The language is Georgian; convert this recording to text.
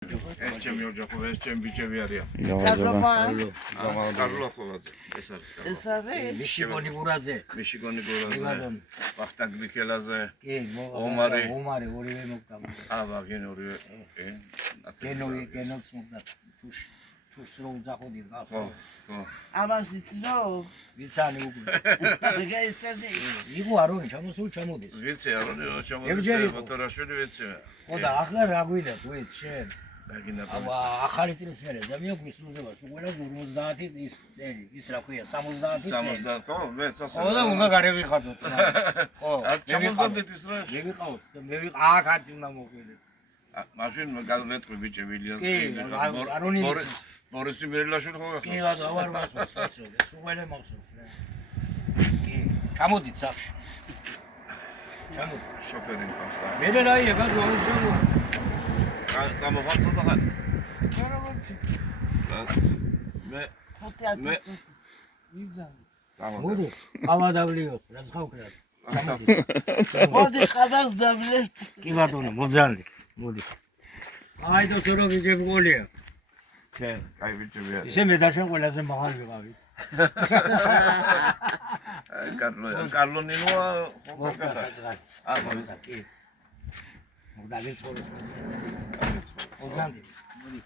ეს ჩემი ოჯახო, ეს ჩემი ბიჭები არიან. კარლო ახალაძე, ეს არის კარლო. ეს არის მიშიგონი გურაძე. მიშიგონი გურაძე, ვახტანგ მიქელაძე, კი, ომარი ორივე მოკდა. აბა, გენ ორივე. გენოც მოკდა. თუშ რო უძახოდი გახო. ხო, ხო. ამას იცნო? ვიცანი უკვე. გეიცადი. იგო არონი ჩამოსული ჩამოდის. ვიცი, არონი ჩამოდის. ებჯერი იყო. ბოთორაშვილი ვიცი. ხო და ახლა რა გვიდა თქვით შენ? დაგინდა. აბა ახალი წლის მერე ზამიო გვისრულდება სულ 50 ის წელი ის რა ქვია 70 წელი 60 ხო მე წასა ხო და უნდა გარევიხადოთ ხო აქ ჩამოვდეთ ის რა მე ვიყავთ მე აქ ადი უნდა მოგვიდეთ მაშინ გავეტყვი ბიჭები ილიას არონი ბორისი მერილაშვილი ხო კი ბატონო ავარ მახსოვს კაცო სულ მახსოვს კი გამოდით სახში ჩამოდი შოფერი მყავს და მე რაია გაზო არ ჩამოდი წამოვარწო და ხან რა ვიცი. მე მე მოდი ყავა დავლიოთ რა ხავკრად მოდი ყავას დავლიოთ. კი ბატონო მოძალდი მოდი აი და სორო ვიძებ ყოლია ჩვენ აი ბიჭები არის ისე მე და შენ ყველაზე მაღალი ვიყავით კარლო ნინოა მოკდა საწყარი აა კი მოგდა ვიცხოვრო მოძალდი მოდი